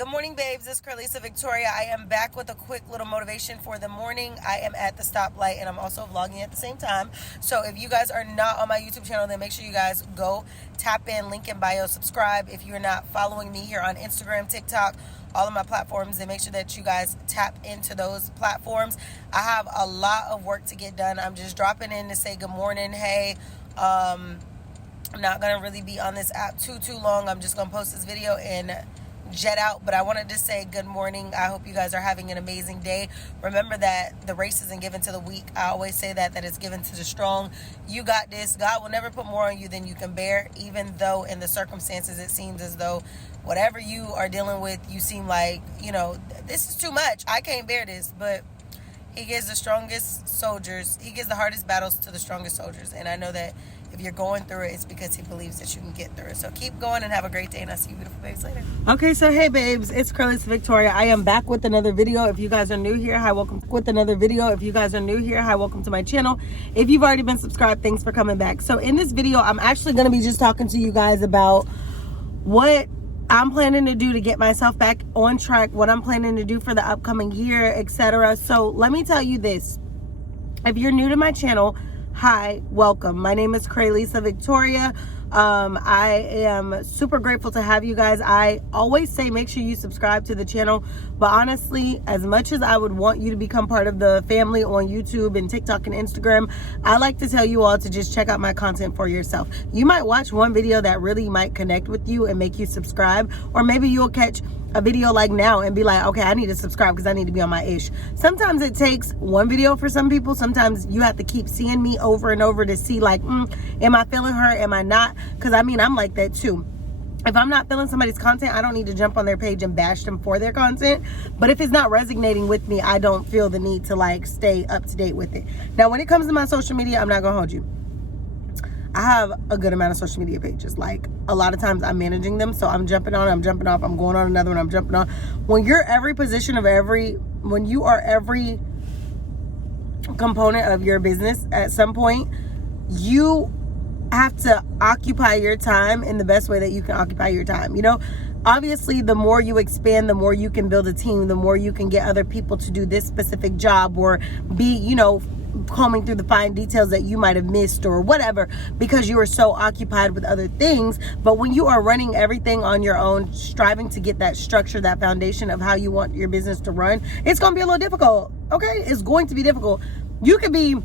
Good morning, babes. It's Carlisa Victoria. I am back with a quick little motivation for the morning. I am at the stoplight and I'm also vlogging at the same time. So if you guys are not on my YouTube channel, then make sure you guys go tap in, link in bio, subscribe. If you're not following me here on Instagram, TikTok, all of my platforms, then make sure that you guys tap into those platforms. I have a lot of work to get done. I'm just dropping in to say good morning. Hey, I'm not going to really be on this app too long. I'm just going to post this video and jet out, but I wanted to say good morning. I hope you guys are having an amazing day. Remember that the race isn't given to the weak. I always say that it's given to the strong. You got this. God will never put more on you than you can bear, even though in the circumstances it seems as though whatever you are dealing with, you seem like, this is too much. I can't bear this, but He gives the strongest soldiers, He gives the hardest battles to the strongest soldiers, and I know that if you're going through it, it's because He believes that you can get through it. So keep going and have a great day, and I'll see you beautiful babes later. Okay, so hey babes, it's Carlisa Victoria. I am back with another video. If you guys are new here, hi, welcome with another video. If you guys are new here, hi, welcome to my channel. If you've already been subscribed, thanks for coming back. So in this video, I'm actually going to be just talking to you guys about what I'm planning to do to get myself back on track, what I'm planning to do for the upcoming year, etc. So let me tell you this. If you're new to my channel, hi, welcome. My name is Carlisa Victoria. I am super grateful to have you guys. I always say make sure you subscribe to the channel, but honestly, as much as I would want you to become part of the family on YouTube and TikTok and Instagram, I like to tell you all to just check out my content for yourself. You might watch one video that really might connect with you and make you subscribe, or maybe you'll catch a video like now and be like, okay, I need to subscribe because I need to be on my ish. Sometimes it takes one video for some people. Sometimes you have to keep seeing me over and over to see like, am I feeling her? Am I not? Because I'm like that too. If I'm not feeling somebody's content, I don't need to jump on their page and bash them for their content. But if it's not resonating with me, I don't feel the need to like stay up to date with it. Now, when it comes to my social media, I'm not gonna hold you. I have a good amount of social media pages. Like a lot of times I'm managing them. So I'm jumping on, I'm jumping off, I'm going on another one, I'm jumping on. When you are every component of your business at some point, you have to occupy your time in the best way that you can occupy your time. Obviously, the more you expand, the more you can build a team, the more you can get other people to do this specific job or be, combing through the fine details that you might have missed or whatever, because you are so occupied with other things. But when you are running everything on your own, striving to get that structure, that foundation of how you want your business to run, it's going to be a little difficult. Okay, it's going to be difficult. You could be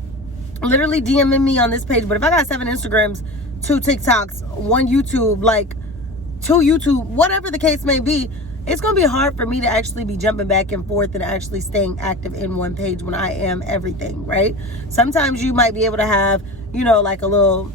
literally DMing me on this page, but if I got 7 Instagrams, 2 TikToks, 1 YouTube, like 2 YouTube, whatever the case may be, it's going to be hard for me to actually be jumping back and forth and actually staying active in one page when I am everything, right? Sometimes you might be able to have, like a little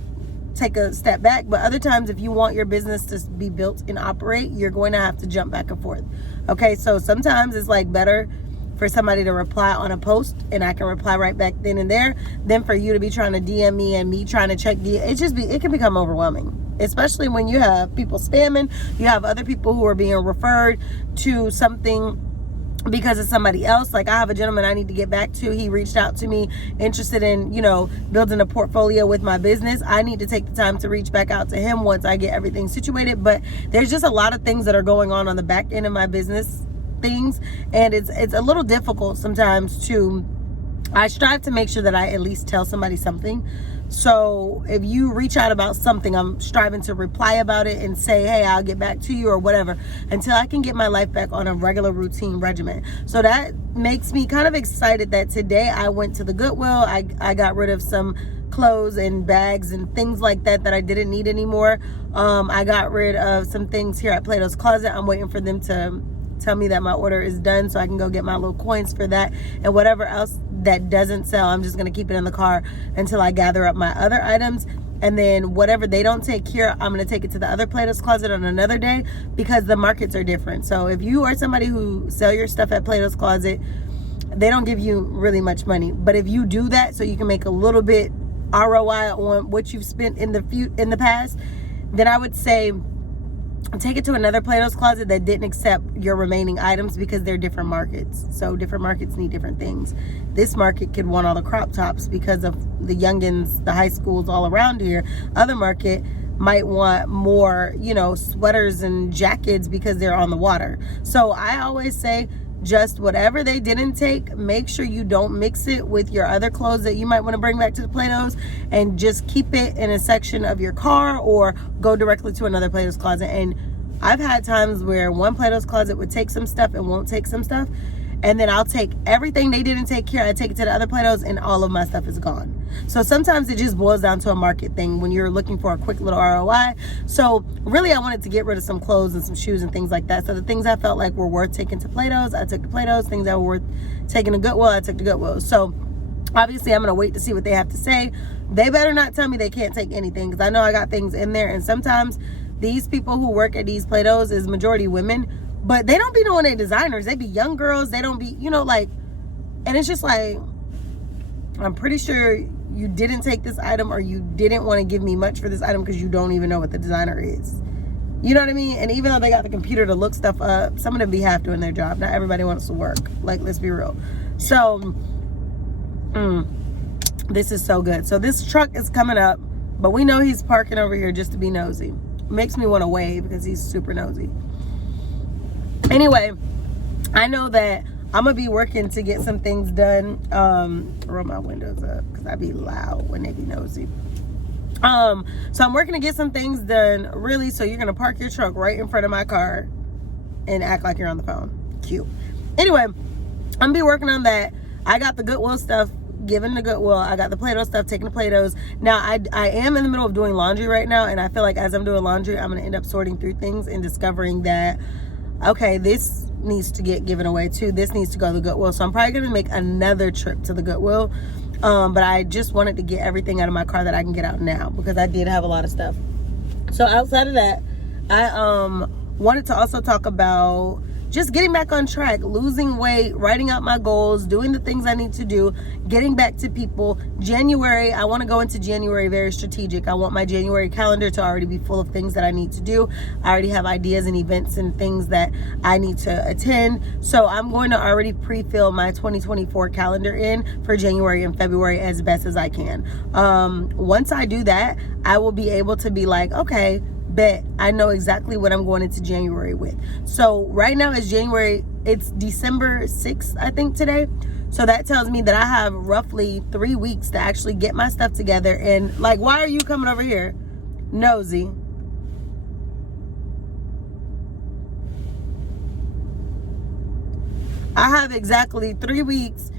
take a step back, but other times if you want your business to be built and operate, you're going to have to jump back and forth. Okay, so sometimes it's like better for somebody to reply on a post and I can reply right back then and there than for you to be trying to DM me and me trying to check it can become overwhelming. Especially when you have people spamming, you have other people who are being referred to something because of somebody else. Like I have a gentleman I need to get back to. He reached out to me interested in, building a portfolio with my business. I need to take the time to reach back out to him once I get everything situated. But there's just a lot of things that are going on the back end of my business things. And it's a little difficult sometimes I strive to make sure that I at least tell somebody something. So if you reach out about something, I'm striving to reply about it and say, hey, I'll get back to you or whatever until I can get my life back on a regular routine regimen. So that makes me kind of excited that today I went to the Goodwill. I got rid of some clothes and bags and things like that I didn't need anymore. I got rid of some things here at Plato's Closet. I'm waiting for them to tell me that my order is done so I can go get my little coins for that, and whatever else that doesn't sell, I'm just going to keep it in the car until I gather up my other items. And then whatever they don't take care, I'm going to take it to the other Plato's Closet on another day because the markets are different. So if you are somebody who sell your stuff at Plato's Closet, they don't give you really much money. But if you do that so you can make a little bit ROI on what you've spent in the past, then I would say take it to another Plato's Closet that didn't accept your remaining items because they're different markets. So different markets need different things. This market could want all the crop tops because of the youngins, the high schools all around here. Other market might want more, you know, sweaters and jackets because they're on the water. So I always say, just whatever they didn't take, make sure you don't mix it with your other clothes that you might want to bring back to the Play-Dohs, and just keep it in a section of your car or go directly to another Play-Dohs closet. And I've had times where one Play-Dohs closet would take some stuff and won't take some stuff, and then I'll take everything they didn't take care, I take it to the other Play-Dohs, and all of my stuff is gone. So sometimes it just boils down to a market thing when you're looking for a quick little ROI. So really, I wanted to get rid of some clothes and some shoes and things like that. So the things I felt like were worth taking to Play-Dohs, I took to Play-Dohs. Things that were worth taking to Goodwill, I took to Goodwill. So obviously, I'm going to wait to see what they have to say. They better not tell me they can't take anything, because I know I got things in there. And sometimes these people who work at these Play-Dohs is majority women, but they don't be knowing they designers. They be young girls. They don't be, you know, like, and it's just like, I'm pretty sure you didn't take this item, or you didn't want to give me much for this item because you don't even know what the designer is. You know what I mean? And even though they got the computer to look stuff up, some of them be half doing their job. Not everybody wants to work. Like, let's be real. So, this is so good. So this truck is coming up, but we know he's parking over here just to be nosy. Makes me want to wave because he's super nosy. Anyway, I know that I'm gonna be working to get some things done. Roll my windows up because I be loud when they be nosy. So I'm working to get some things done, really. So you're gonna park your truck right in front of my car and act like you're on the phone. Cute. Anyway, I'm gonna be working on that. I got the Goodwill stuff given to Goodwill. I got the Play-Doh stuff taken to Play-Dohs. Now I am in the middle of doing laundry right now, and I feel like as I'm doing laundry, I'm gonna end up sorting through things and discovering that, okay, this needs to get given away too. This needs to go to the Goodwill. So I'm probably going to make another trip to the Goodwill. But I just wanted to get everything out of my car that I can get out now, because I did have a lot of stuff. So outside of that, I wanted to also talk about just getting back on track, losing weight, writing out my goals, doing the things I need to do, getting back to people. January, I want to go into January very strategic. I want my January calendar to already be full of things that I need to do. I already have ideas and events and things that I need to attend. So I'm going to already pre-fill my 2024 calendar in for January and February as best as I can. Once I do that, I will be able to be like, okay, bet I know exactly what I'm going into January with. So right now it's January, it's December 6th, I think, today. So that tells me that I have roughly 3 weeks to actually get my stuff together. And like, why are you coming over here? Nosy. I have exactly 3 weeks,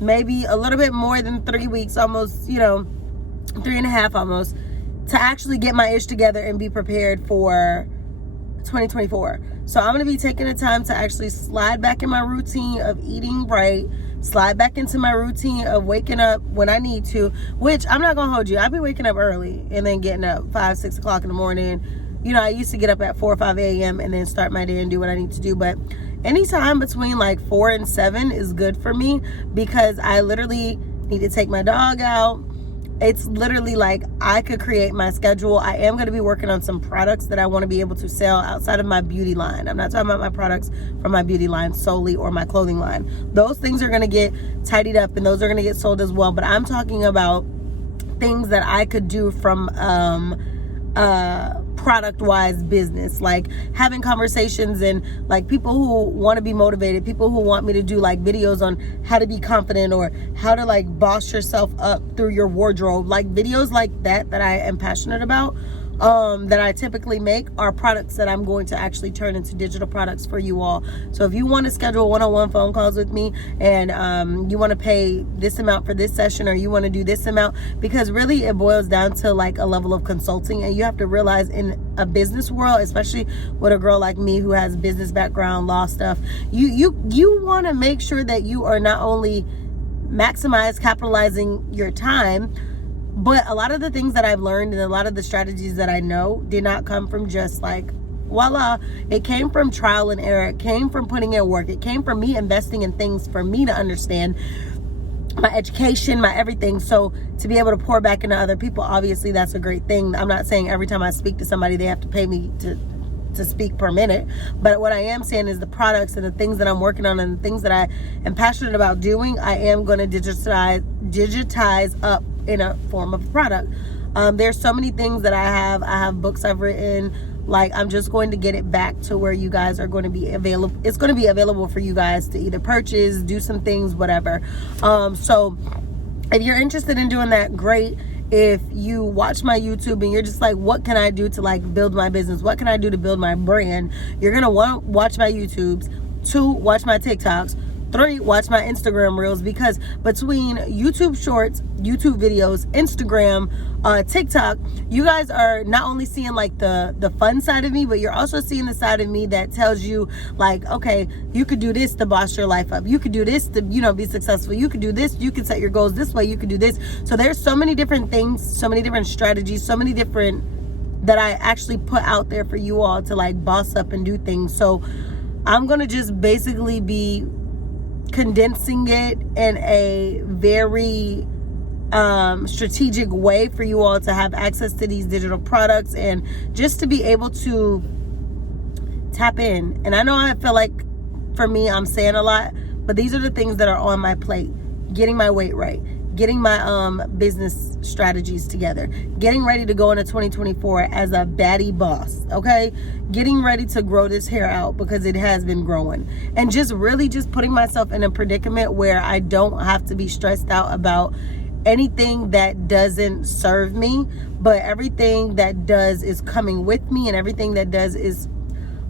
maybe a little bit more than 3 weeks, almost, you know, 3.5 almost, to actually get my ish together and be prepared for 2024. So I'm going to be taking the time to actually slide back in my routine of eating right, slide back into my routine of waking up when I need to, which I'm not going to hold you. I'll be waking up early and then getting up 5, 6 o'clock in the morning. You know, I used to get up at 4 or 5 a.m. and then start my day and do what I need to do. But anytime between like 4 and 7 is good for me, because I literally need to take my dog out. It's literally like I could create my schedule. I am going to be working on some products that I want to be able to sell outside of my beauty line. I'm not talking about my products from my beauty line solely or my clothing line. Those things are going to get tidied up and those are going to get sold as well. But I'm talking about things that I could do from product-wise business, like having conversations and like people who want to be motivated, people who want me to do like videos on how to be confident or how to like boss yourself up through your wardrobe, like videos like that I am passionate about, that I typically make are products that I'm going to actually turn into digital products for you all. So if you want to schedule one-on-one phone calls with me and you want to pay this amount for this session, or you want to do this amount, because really it boils down to like a level of consulting. And you have to realize in a business world, especially with a girl like me who has business background, law stuff, you want to make sure that you are not only capitalizing your time, but a lot of the things that I've learned and a lot of the strategies that I know did not come from just like, voila. It came from trial and error. It came from putting in work. It came from me investing in things for me to understand, my education, my everything. So to be able to pour back into other people, obviously that's a great thing. I'm not saying every time I speak to somebody, they have to pay me to speak per minute. But what I am saying is the products and the things that I'm working on and the things that I am passionate about doing, I am going to digitize up in a form of a product. There's so many things that I have books I've written. Like, I'm just going to get it back to where you guys are going to be available. It's going to be available for you guys to either purchase, do some things, whatever. So if you're interested in doing that, great. If you watch my YouTube and you're just like, what can I do to like build my business? What can I do to build my brand? You're going to want to watch my YouTubes. 2, watch my TikToks. 3, watch my Instagram reels, because between YouTube shorts, YouTube videos, Instagram, TikTok, you guys are not only seeing like the fun side of me, but you're also seeing the side of me that tells you like, okay, you could do this to boss your life up. You could do this to, you know, be successful. You could do this. You could set your goals this way. You could do this. So there's so many different things, so many different strategies, so many different that I actually put out there for you all to like boss up and do things. So I'm going to just basically be condensing it in a very strategic way for you all to have access to these digital products and just to be able to tap in. And I know I feel like for me, I'm saying a lot, but these are the things that are on my plate. Getting my weight right, getting my business strategies together, getting ready to go into 2024 as a baddie boss, okay? Getting ready to grow this hair out because it has been growing, and just really just putting myself in a predicament where I don't have to be stressed out about anything that doesn't serve me, but everything that does is coming with me, and everything that does is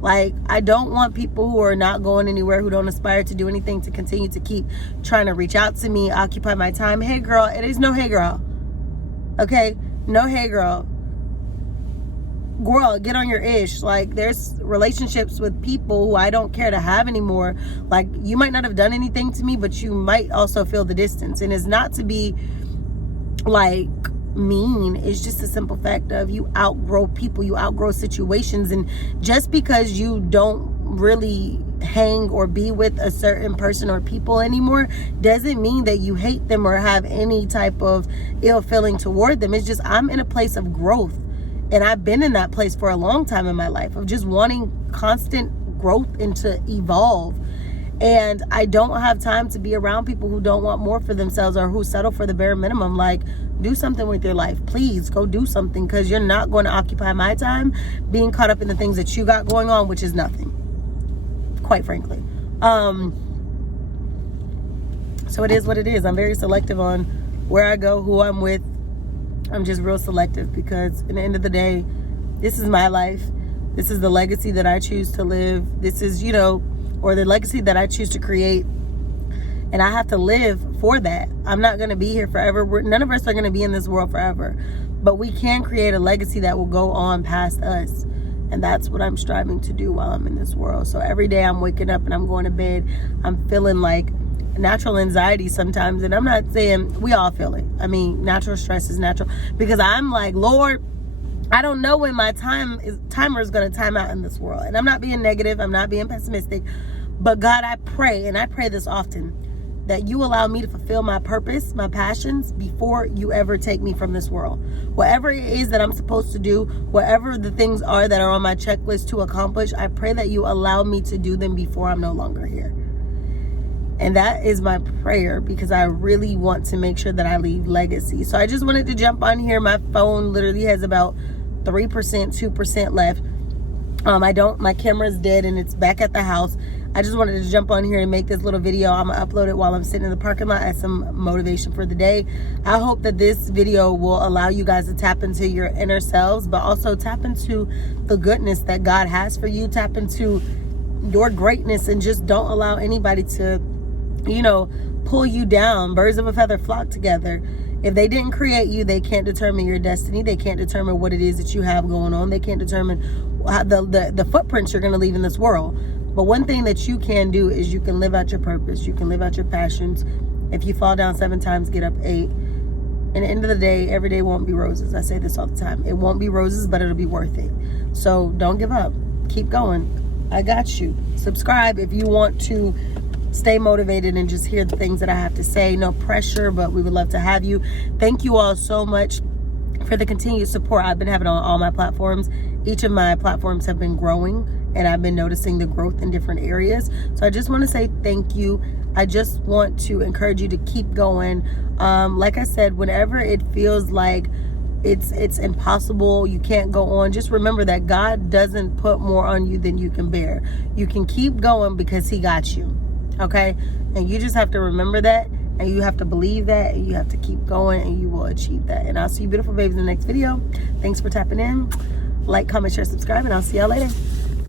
like, I don't want people who are not going anywhere, who don't aspire to do anything, to continue to keep trying to reach out to me, occupy my time. Hey girl, it is no hey girl. Okay? No hey girl. Girl, get on your ish. Like, there's relationships with people who I don't care to have anymore. Like, you might not have done anything to me, but you might also feel the distance. And it's not to be like mean. It's just a simple fact of you outgrow people, you outgrow situations, and just because you don't really hang or be with a certain person or people anymore doesn't mean that you hate them or have any type of ill feeling toward them. It's just, I'm in a place of growth, and I've been in that place for a long time in my life of just wanting constant growth and to evolve. And I don't have time to be around people who don't want more for themselves or who settle for the bare minimum. Like, do something with your life. Please go do something, because you're not going to occupy my time being caught up in the things that you got going on, which is nothing, quite frankly. So it is what it is. I'm very selective on where I go, who I'm with. I'm just real selective, because in the end of the day, this is my life. This is the legacy that I choose to live. This is, you know, or the legacy that I choose to create, and I have to live for that. I'm not going to be here forever. None of us are going to be in this world forever, but we can create a legacy that will go on past us, and that's what I'm striving to do while I'm in this world. So every day I'm waking up and I'm going to bed, I'm feeling like natural anxiety sometimes, and I'm not saying we all feel it. I mean, natural stress is natural, because I'm like, Lord, I don't know when my timer is going to time out in this world. And I'm not being negative. I'm not being pessimistic. But God, I pray, and I pray this often, that you allow me to fulfill my purpose, my passions, before you ever take me from this world. Whatever it is that I'm supposed to do, whatever the things are that are on my checklist to accomplish, I pray that you allow me to do them before I'm no longer here. And that is my prayer, because I really want to make sure that I leave legacy. So I just wanted to jump on here. My phone literally has about 3%, 2% left. My camera's dead and it's back at the house. I just wanted to jump on here and make this little video. I'm gonna upload it while I'm sitting in the parking lot as some motivation for the day. I hope that this video will allow you guys to tap into your inner selves, but also tap into the goodness that God has for you. Tap into your greatness, and just don't allow anybody to, you know, pull you down. Birds of a feather flock together. If they didn't create you, they can't determine your destiny. They can't determine what it is that you have going on. They can't determine how the footprints you're going to leave in this world. But one thing that you can do is you can live out your purpose. You can live out your passions. If you fall down 7 times, get up 8. In the end of the day, every day won't be roses. I say this all the time. It won't be roses, but it'll be worth it. So don't give up. Keep going. I got you. Subscribe if you want to stay motivated and just hear the things that I have to say. No pressure, but we would love to have you. Thank you all so much for the continued support I've been having on all my platforms. Each of my platforms have been growing, and I've been noticing the growth in different areas. So I just want to say thank you. I just want to encourage you to keep going. Like I said, whenever it feels like it's impossible, you can't go on, just remember that God doesn't put more on you than you can bear. You can keep going because he got you. Okay? And you just have to remember that, and you have to believe that, and you have to keep going, and you will achieve that. And I'll see you beautiful babes in the next video. Thanks for tapping in. Like, comment, share, subscribe, and I'll see y'all later.